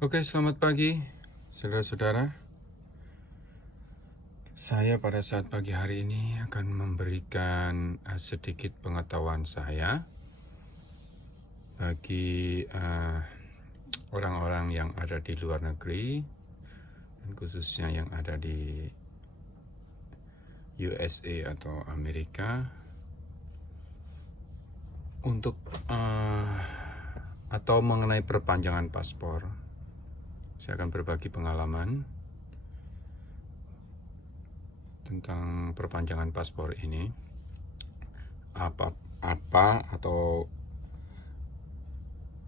Oke, selamat pagi, saudara-saudara. Saya pada saat pagi hari ini akan memberikan sedikit pengetahuan saya bagi orang-orang yang ada di luar negeri, dan khususnya yang ada di USA atau Amerika, untuk atau mengenai perpanjangan paspor. Saya akan berbagi pengalaman tentang perpanjangan paspor ini, apa atau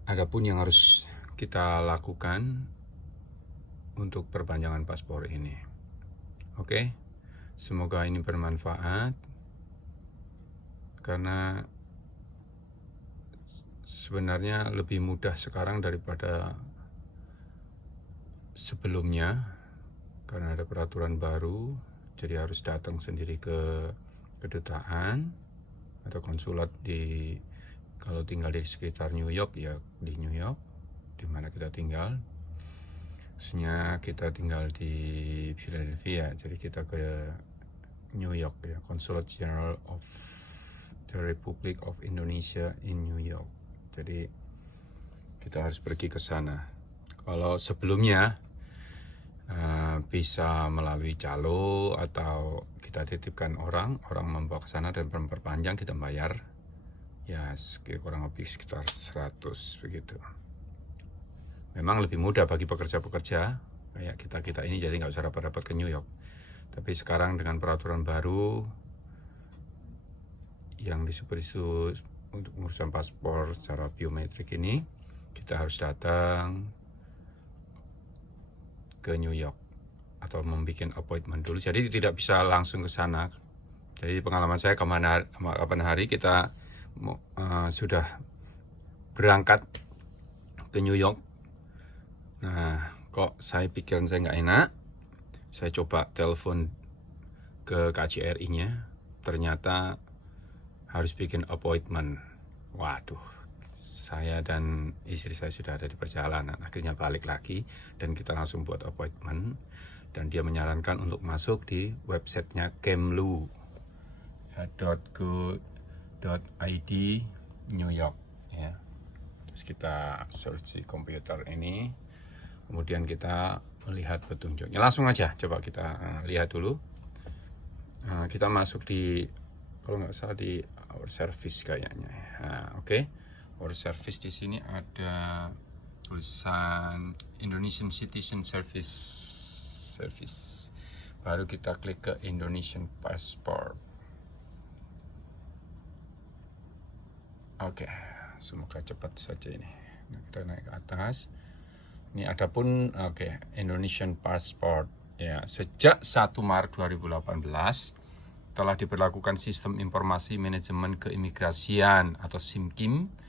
adapun yang harus kita lakukan untuk perpanjangan paspor ini. Oke, semoga ini bermanfaat, karena sebenarnya lebih mudah sekarang daripada sebelumnya, karena ada peraturan baru. Jadi harus datang sendiri ke kedutaan atau konsulat kalau tinggal di sekitar New York, ya di New York, di mana kita tinggal. Maksudnya kita tinggal di Philadelphia, jadi kita ke New York, ya, Consulate General of the Republic of Indonesia in New York. Jadi kita harus pergi ke sana. Kalau sebelumnya bisa melalui calo atau kita titipkan orang membawa ke sana dan memperpanjang, kita bayar ya kurang lebih sekitar 100 begitu. Memang lebih mudah bagi pekerja-pekerja kayak kita ini, jadi nggak usah rapat-rapat ke New York. Tapi sekarang dengan peraturan baru yang disebut untuk urusan paspor secara biometrik ini, kita harus datang ke New York atau membuat appointment dulu. Jadi tidak bisa langsung ke sana. Jadi pengalaman saya kapan hari kita sudah berangkat ke New York. Nah, kok saya pikiran saya nggak enak. Saya coba telepon ke KJRI-nya. Ternyata harus bikin appointment. Waduh, saya dan istri saya sudah ada di perjalanan. Akhirnya balik lagi dan kita langsung buat appointment. Dan dia menyarankan untuk masuk di websitenya kemlu.go.id New York, ya. Terus kita search di komputer ini, kemudian kita melihat petunjuknya. Langsung aja coba kita lihat dulu. Kita masuk di, kalau nggak salah, di our service kayaknya. Oke. Our service di sini ada tulisan Indonesian Citizen Service. Baru kita klik ke Indonesian Passport. Oke, semoga cepat saja ini. Nah, kita naik ke atas. Ini adapun Indonesian Passport, ya, sejak 1 Maret 2018 telah diberlakukan sistem informasi manajemen keimigrasian atau SIMKIM.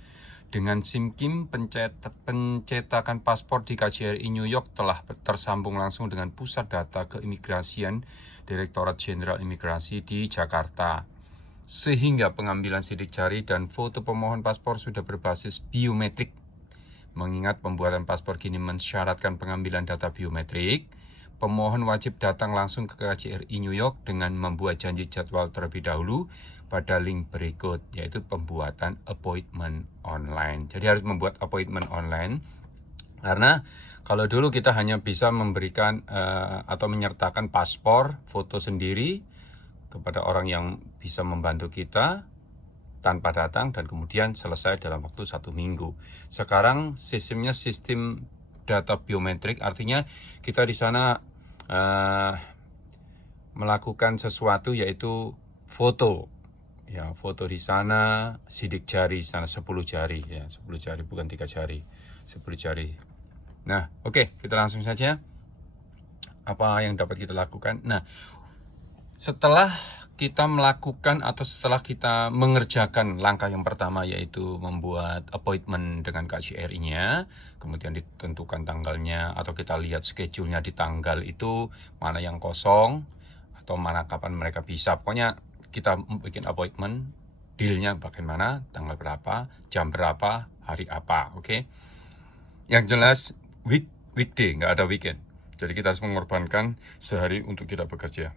Dengan SIMKIM, pencetakan paspor di KJRI New York telah tersambung langsung dengan Pusat Data Keimigrasian Direktorat Jenderal Imigrasi di Jakarta. Sehingga pengambilan sidik jari dan foto pemohon paspor sudah berbasis biometrik. Mengingat pembuatan paspor kini mensyaratkan pengambilan data biometrik, pemohon wajib datang langsung ke KJRI New York dengan membuat janji jadwal terlebih dahulu pada link berikut, yaitu pembuatan appointment online. Jadi harus membuat appointment online, karena kalau dulu kita hanya bisa memberikan atau menyertakan paspor, foto sendiri kepada orang yang bisa membantu kita tanpa datang, dan kemudian selesai dalam waktu 1 minggu. Sekarang sistemnya sistem data biometrik, artinya kita di sana melakukan sesuatu, yaitu foto. Ya, foto di sana, sidik jari di sana 10 jari, ya, 10 jari, bukan 3 jari, 10 jari. Nah, oke, kita langsung saja. Apa yang dapat kita lakukan? Nah, setelah kita melakukan atau setelah kita mengerjakan langkah yang pertama, yaitu membuat appointment dengan KJRI-nya, kemudian ditentukan tanggalnya atau kita lihat schedule-nya di tanggal itu, mana yang kosong atau mana kapan mereka bisa. Pokoknya kita bikin appointment, deal-nya bagaimana, tanggal berapa, jam berapa, hari apa, oke? Yang jelas weekday, nggak ada weekend. Jadi kita harus mengorbankan sehari untuk tidak bekerja.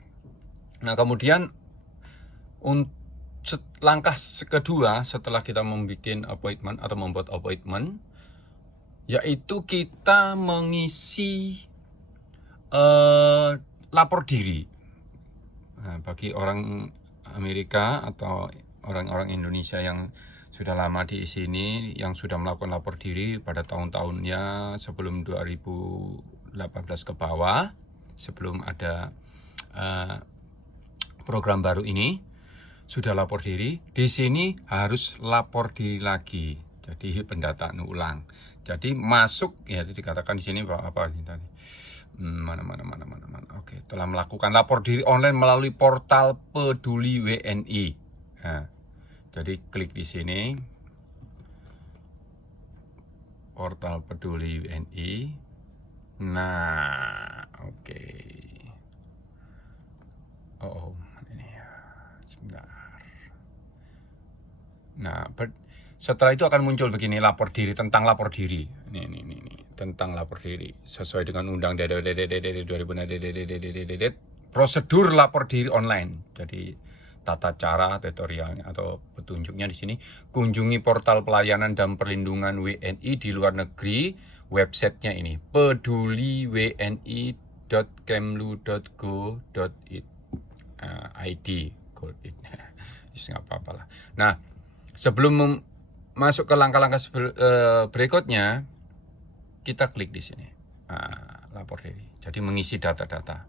Nah, kemudian langkah kedua setelah kita membuat appointment atau membuat appointment, yaitu kita mengisi lapor diri. Nah, bagi orang Amerika atau orang-orang Indonesia yang sudah lama di sini, yang sudah melakukan lapor diri pada tahun-tahunnya sebelum 2018 ke bawah, sebelum ada program baru ini, sudah lapor diri, di sini harus lapor diri lagi. Jadi pendataan ulang. Jadi masuk, ya itu dikatakan di sini apa ini tadi? Mana. Oke, telah melakukan lapor diri online melalui portal Peduli WNI. Nah, jadi klik di sini, portal Peduli WNI. Nah, oke. Ini sebentar. Nah, setelah itu akan muncul begini, lapor diri, tentang lapor diri. Ini tentang lapor diri sesuai dengan undang 2000 prosedur lapor diri online. Jadi tata cara, tutorialnya atau petunjuknya di sini. Kunjungi portal pelayanan dan perlindungan WNI di luar negeri. Websitenya ini peduliwni.kemlu.go.id. Nggak apa-apa lah. Nah, sebelum masuk ke langkah-langkah berikutnya, kita klik di sini, lapor diri. Jadi mengisi data-data.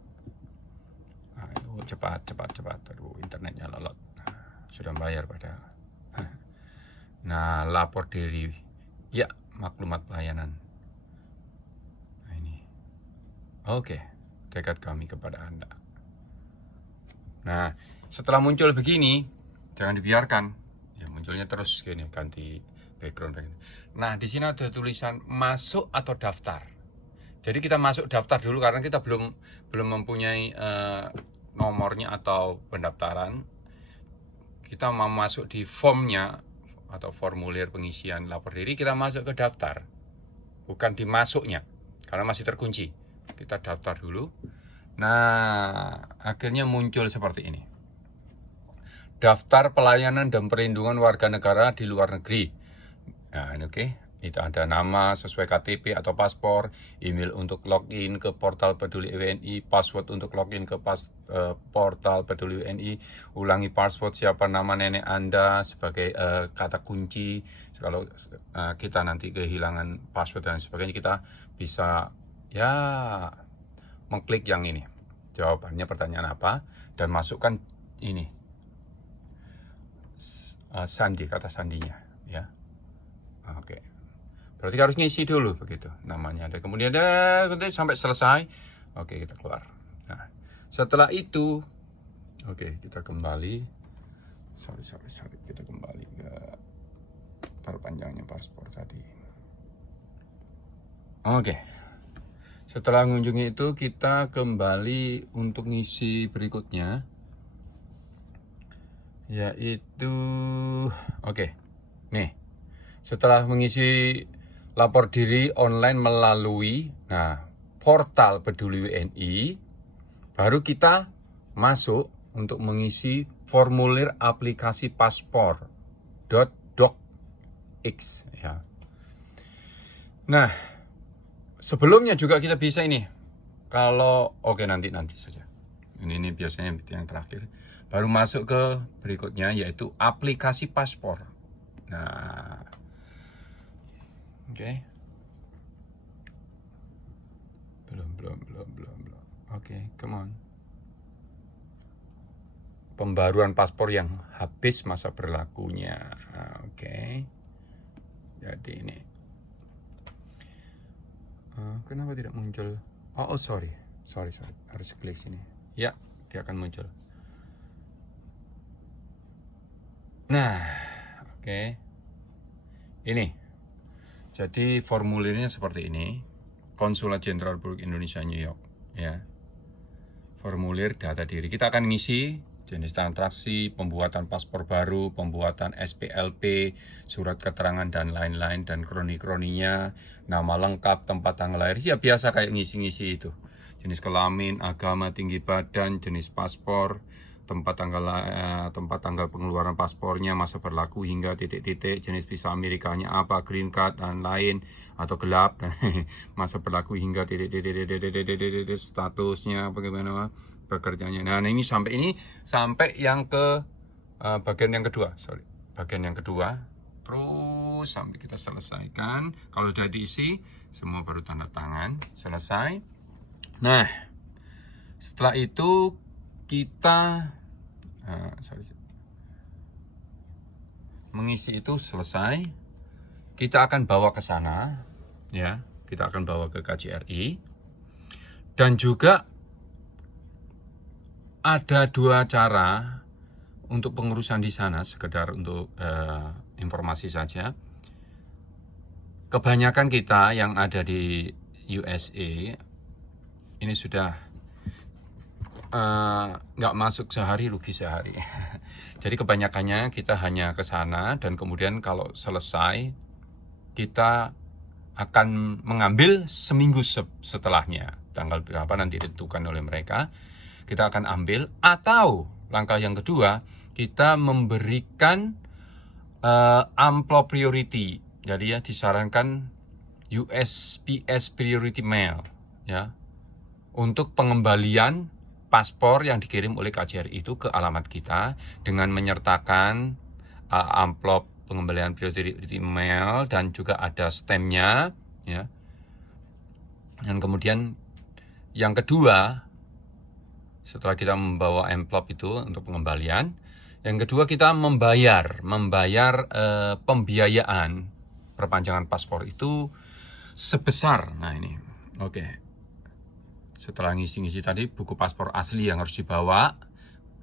Cepat. Aduh, internetnya lolot. Sudah bayar padahal. Nah, lapor diri. Ya, maklumat pelayanan. Nah, ini. Oke, tekad kami kepada Anda. Nah, setelah muncul begini, jangan dibiarkan. Ya, munculnya terus gini, ganti background. Nah, di sini ada tulisan masuk atau daftar. Jadi kita masuk daftar dulu karena kita belum mempunyai nomornya atau pendaftaran. Kita mau masuk di formnya atau formulir pengisian lapor diri, kita masuk ke daftar. Bukan di masuknya karena masih terkunci. Kita daftar dulu. Nah, akhirnya muncul seperti ini. Daftar pelayanan dan perlindungan warga negara di luar negeri. Nah, ini oke. Itu ada nama sesuai KTP atau paspor, email untuk login ke portal Peduli WNI, password untuk login ke portal Peduli WNI, ulangi password siapa nama nenek Anda sebagai kata kunci. Kalau kita nanti kehilangan password dan sebagainya, kita bisa ya mengklik yang ini. Jawabannya pertanyaan apa dan masukkan ini. Sandi, kata sandinya ya. Oke. Berarti harus ngisi dulu begitu namanya. Dan kemudian sampai selesai. Oke, kita keluar. Nah, setelah itu kita kembali. Sorry. Kita kembali ke perpanjangnya paspor tadi. Oke. Setelah mengunjungi itu, kita kembali untuk ngisi berikutnya. Yaitu nih, setelah mengisi lapor diri online melalui portal Peduli WNI, baru kita masuk untuk mengisi formulir aplikasi paspor .docx ya. Nah, sebelumnya juga kita bisa ini. Kalau nanti saja. Ini biasanya yang terakhir. Baru masuk ke berikutnya, yaitu aplikasi paspor. Nah, oke. Belum. Oke, come on. Pembaruan paspor yang habis masa berlakunya. Oke. Jadi ini. Kenapa tidak muncul? Sorry. Harus klik sini. Ya, dia akan muncul. Nah, oke. Ini. Jadi formulirnya seperti ini. Konsulat Jenderal Republik Indonesia New York, ya. Formulir data diri. Kita akan ngisi jenis transaksi, pembuatan paspor baru, pembuatan SPLP, surat keterangan dan lain-lain, dan kroni-kroninya, nama lengkap, tempat tanggal lahir, ya biasa kayak ngisi-ngisi itu. Jenis kelamin, agama, tinggi badan, jenis paspor, tempat tanggal pengeluaran paspornya, masa berlaku hingga titik-titik, jenis visa Amerikanya apa, green card dan lain atau gelap, dan masa berlaku hingga titik-titik, statusnya bagaimana, pekerjaannya. Nah, ini sampai yang ke bagian yang kedua, bagian yang kedua, terus sampai kita selesaikan. Kalau sudah diisi, semua baru tanda tangan, selesai. Nah, setelah itu kita mengisi itu selesai, kita akan bawa ke sana, ya, kita akan bawa ke KJRI, dan juga ada 2 cara untuk pengurusan di sana, sekedar untuk informasi saja. Kebanyakan kita yang ada di USA ini sudah nggak masuk sehari, rugi sehari. Jadi kebanyakannya kita hanya ke sana, dan kemudian kalau selesai kita akan mengambil seminggu setelahnya, tanggal berapa nanti ditentukan oleh mereka, kita akan ambil. Atau langkah yang kedua, kita memberikan amplop priority. Jadi ya, disarankan USPS priority mail, ya, untuk pengembalian paspor yang dikirim oleh KJRI itu ke alamat kita, dengan menyertakan amplop pengembalian priority mail, dan juga ada stemnya, ya. Dan kemudian yang kedua, setelah kita membawa amplop itu untuk pengembalian, yang kedua kita membayar pembiayaan perpanjangan paspor itu sebesar, nah ini, oke. Setelah ngisi-ngisi tadi, buku paspor asli yang harus dibawa,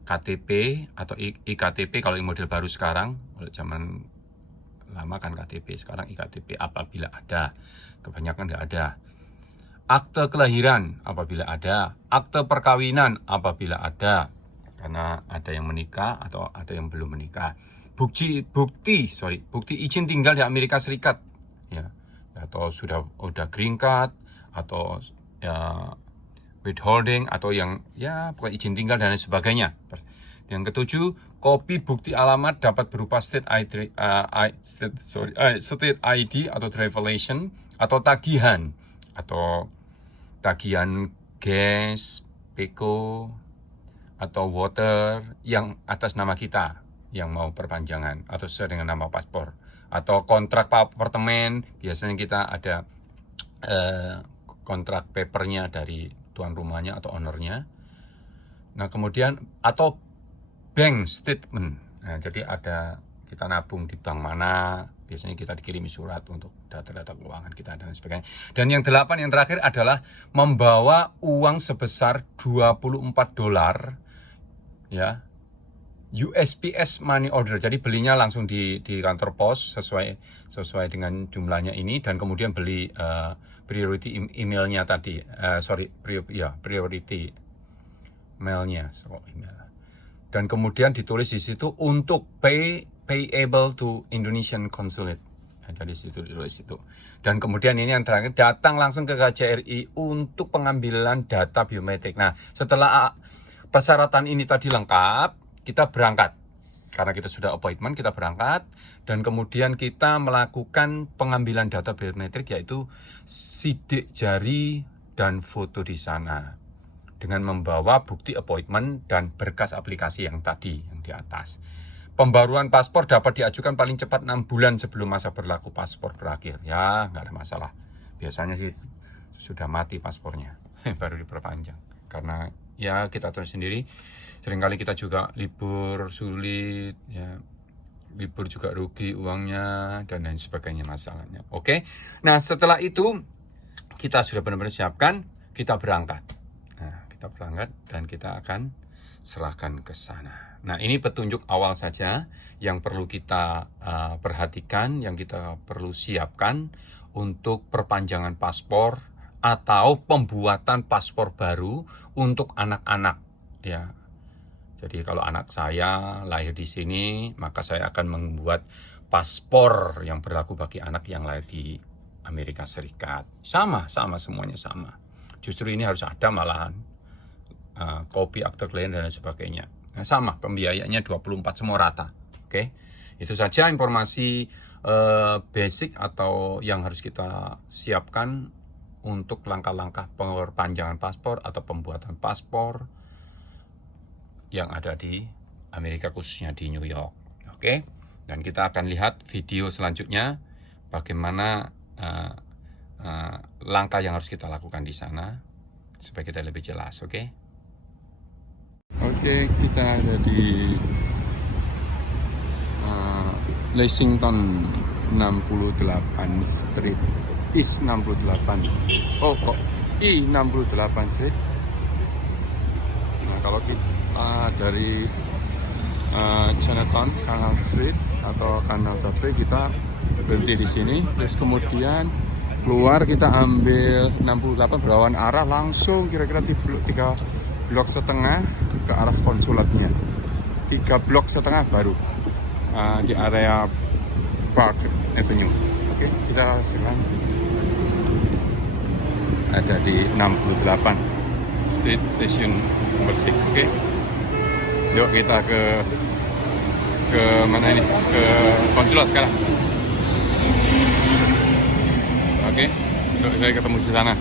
KTP atau IKTP kalau yang model baru sekarang. Kalau zaman lama kan KTP, sekarang IKTP apabila ada, kebanyakan nggak ada. Akte kelahiran apabila ada, akte perkawinan apabila ada, karena ada yang menikah atau ada yang belum menikah. Bukti izin tinggal di Amerika Serikat, ya, atau sudah green card, atau ya withholding, atau yang ya pokoknya izin tinggal dan lain sebagainya. Yang ketujuh, kopi bukti alamat dapat berupa state ID atau travelation, atau tagihan gas, PECO, atau water yang atas nama kita yang mau perpanjangan atau sesuai dengan nama paspor, atau kontrak apartemen. Biasanya kita ada kontrak papernya dari tuan rumahnya atau ownernya. Nah, kemudian atau bank statement. Nah, jadi ada kita nabung di bank mana, biasanya kita dikirimi surat untuk data-data keuangan kita dan sebagainya. Dan yang 8 yang terakhir adalah membawa uang sebesar $24, ya, USPS money order. Jadi belinya langsung di kantor pos sesuai dengan jumlahnya ini, dan kemudian beli priority emailnya tadi, priority mailnya, email. Dan kemudian ditulis di situ untuk payable to Indonesian Consulate. Jadi situ ditulis itu. Dan kemudian ini yang terakhir, datang langsung ke KJRI untuk pengambilan data biometrik. Nah, setelah persyaratan ini tadi lengkap, kita berangkat. Karena kita sudah appointment, kita berangkat, dan kemudian kita melakukan pengambilan data biometrik, yaitu sidik jari dan foto di sana, dengan membawa bukti appointment dan berkas aplikasi yang tadi, yang di atas. Pembaruan paspor dapat diajukan paling cepat 6 bulan sebelum masa berlaku paspor berakhir. Ya, nggak ada masalah. Biasanya sih sudah mati paspornya, baru diperpanjang. Karena ya kita tahu sendiri, seringkali kita juga libur sulit, ya, libur juga rugi uangnya, dan lain sebagainya masalahnya. Oke, nah setelah itu kita sudah benar-benar siapkan, kita berangkat. Nah, kita berangkat dan kita akan serahkan ke sana. Nah, ini petunjuk awal saja yang perlu kita perhatikan, yang kita perlu siapkan untuk perpanjangan paspor atau pembuatan paspor baru untuk anak-anak, ya. Jadi kalau anak saya lahir di sini, maka saya akan membuat paspor yang berlaku bagi anak yang lahir di Amerika Serikat. Sama semuanya sama. Justru ini harus ada malahan kopi akte kelahiran dan sebagainya. Nah, sama, pembiayaannya 24 semua rata. Oke. Itu saja informasi basic atau yang harus kita siapkan untuk langkah-langkah perpanjangan paspor atau pembuatan paspor yang ada di Amerika, khususnya di New York. Oke. Dan kita akan lihat video selanjutnya bagaimana langkah yang harus kita lakukan di sana supaya kita lebih jelas. Oke. Oke, kita ada di Lexington 68 Street, East 68. I 68 Street. Nah, kalau kita dari Chinatown, Canal Street atau Canal Street, kita berhenti di sini. Terus kemudian keluar, kita ambil 68 berlawan arah langsung kira-kira 3 blok setengah ke arah konsulatnya. 3 blok setengah baru di area Park Avenue. Oke, kita sekarang ada di 68 Street Station nomor 6. Oke. Yuk kita ke mana ini? Ke konsulat sekarang. Oke. Yuk saya ketemu di sana.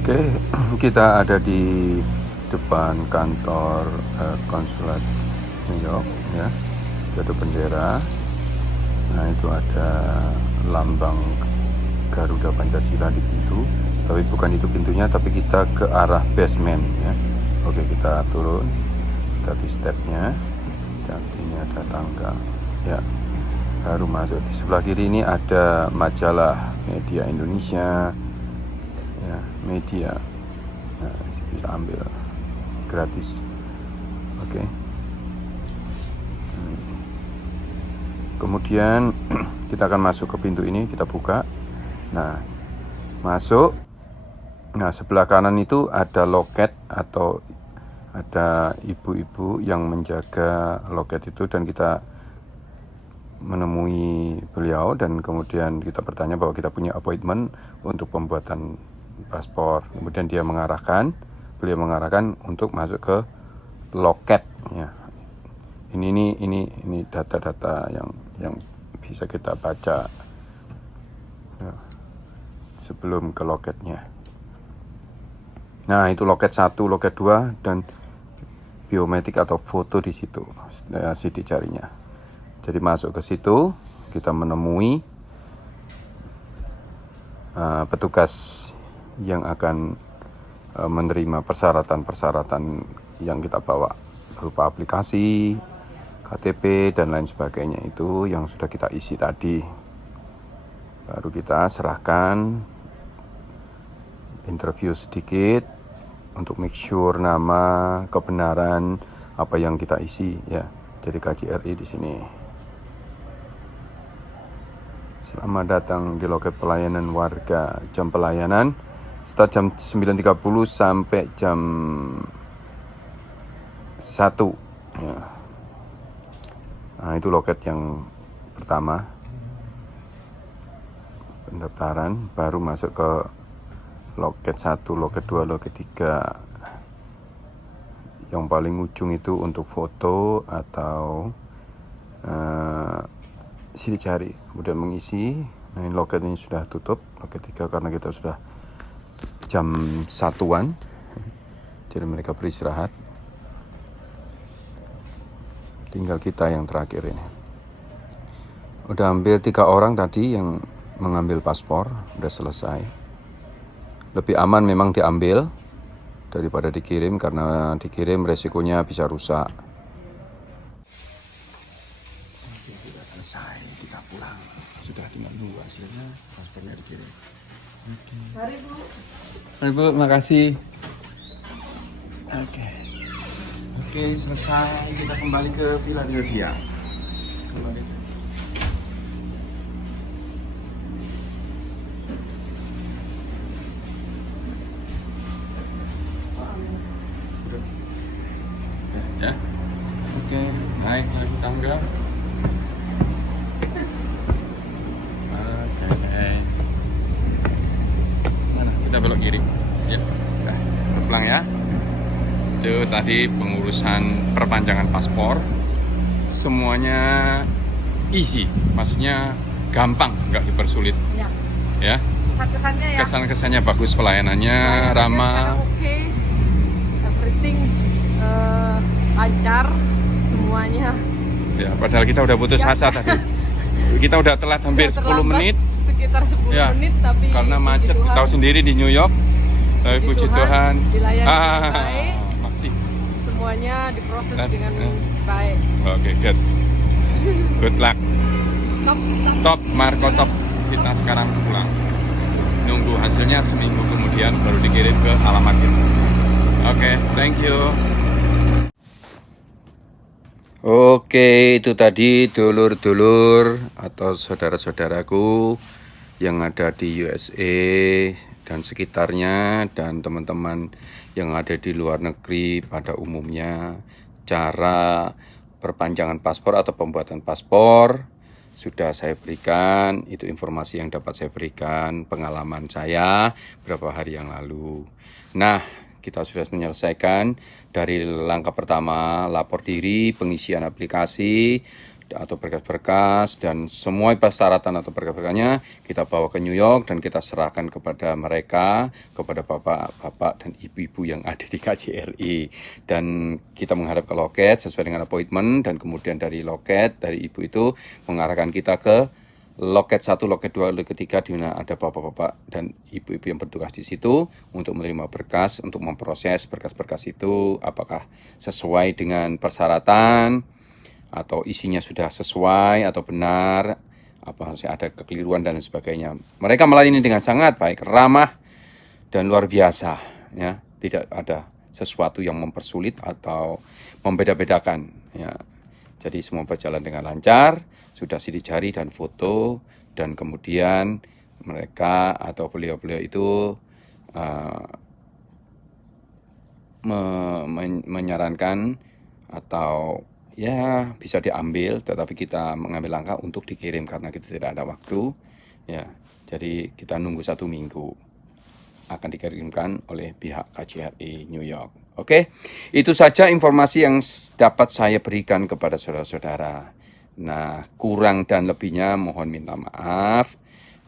Oke, kita ada di depan kantor konsulat New York ya. Itu ada bendera. Nah, itu ada lambang Garuda Pancasila di pintu. Tapi bukan itu pintunya, tapi kita ke arah basement ya. Oke, kita turun. Kita di stepnya. Dan ini ada tangga ya. Baru masuk. Di sebelah kiri ini ada majalah Media Indonesia. Ya, media. Nah, bisa ambil gratis. Oke. Kemudian kita akan masuk ke pintu ini, kita buka. Nah, masuk. Nah, sebelah kanan itu ada loket atau ada ibu-ibu yang menjaga loket itu, dan kita menemui beliau dan kemudian kita bertanya bahwa kita punya appointment untuk pembuatan paspor. Kemudian beliau mengarahkan untuk masuk ke loket ya. Ini data-data yang bisa kita baca ya, sebelum ke loketnya. Nah, itu loket 1, loket 2 dan biometrik atau foto di situ sidik jarinya. Jadi masuk ke situ, kita menemui petugas yang akan menerima persyaratan-persyaratan yang kita bawa berupa aplikasi, KTP dan lain sebagainya, itu yang sudah kita isi tadi. Baru kita serahkan, interview sedikit untuk make sure nama, kebenaran apa yang kita isi ya. Jadi KJRI di sini. Selamat datang di loket pelayanan warga. Jam pelayanan start jam 9.30 sampai jam 1 ya. Nah, itu loket yang pertama, pendaftaran. Baru masuk ke loket 1, loket 2, loket 3. Yang paling ujung itu untuk foto atau sidik jari, kemudian mengisi. Nah, ini loket ini sudah tutup, loket 3, karena kita sudah jam 1-an, jadi mereka beristirahat. Tinggal kita yang terakhir ini. Udah hampir 3 orang tadi yang mengambil paspor, udah selesai. Lebih aman memang diambil daripada dikirim, karena dikirim resikonya bisa rusak. Oke, sudah selesai, kita pulang. Sudah tinggal nunggu hasilnya, paspornya dikirim. Oke. Mari Bu. Mari Bu, makasih. Oke, selesai. Kita kembali ke Philadelphia. ya. Oke. Mana? Kita belok kiri. Ya. Nah, kita pulang ya. Itu tadi pengurusan perpanjangan paspor. Semuanya easy, maksudnya gampang, nggak dipersulit. Ya. Kesan-kesannya ya. Kesan-kesannya bagus, pelayanannya ramah. Oke. Everything lancar semuanya. Ya, padahal kita udah putus asa tadi. Kita udah telat hampir 10 menit. Sekitar 10 Ya, menit tapi karena macet, Tuhan, tahu sendiri di New York. Puji Tuhan. Dilayani dengan baik. Masih. Semuanya diproses Dan, dengan baik. Oke, good. Good luck. Top, Marco top. Kita sekarang pulang. Nunggu hasilnya seminggu kemudian baru dikirim ke alamat kita. Oke, thank you. Oke, itu tadi dulur-dulur atau saudara-saudaraku yang ada di USA dan sekitarnya, dan teman-teman yang ada di luar negeri pada umumnya. Cara perpanjangan paspor atau pembuatan paspor sudah saya berikan. Itu informasi yang dapat saya berikan, pengalaman saya beberapa hari yang lalu. Nah, kita sudah menyelesaikan dari langkah pertama, lapor diri, pengisian aplikasi atau berkas-berkas, dan semua persyaratan atau berkas-berkasnya kita bawa ke New York dan kita serahkan kepada mereka, kepada bapak-bapak dan ibu-ibu yang ada di KJRI. Dan kita menghadap ke loket sesuai dengan appointment, dan kemudian dari loket, dari ibu itu mengarahkan kita ke loket 1, loket 2, loket 3, di mana ada bapak-bapak dan ibu-ibu yang bertugas di situ untuk menerima berkas, untuk memproses berkas-berkas itu apakah sesuai dengan persyaratan atau isinya sudah sesuai atau benar, apa ada kekeliruan dan sebagainya. Mereka melayani dengan sangat baik, ramah dan luar biasa, ya. Tidak ada sesuatu yang mempersulit atau membeda-bedakan, ya. Jadi semua berjalan dengan lancar, sudah sidik jari dan foto, dan kemudian mereka atau beliau-beliau itu menyarankan atau ya bisa diambil, tetapi kita mengambil langkah untuk dikirim karena kita tidak ada waktu, ya. Jadi kita nunggu 1 minggu akan dikirimkan oleh pihak KJRI New York. Oke, itu saja informasi yang dapat saya berikan kepada saudara-saudara. Nah, kurang dan lebihnya mohon minta maaf,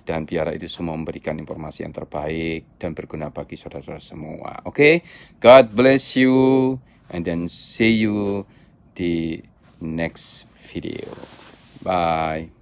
dan biar itu semua memberikan informasi yang terbaik dan berguna bagi saudara-saudara semua. Oke, God bless you, and then see you di next video. Bye.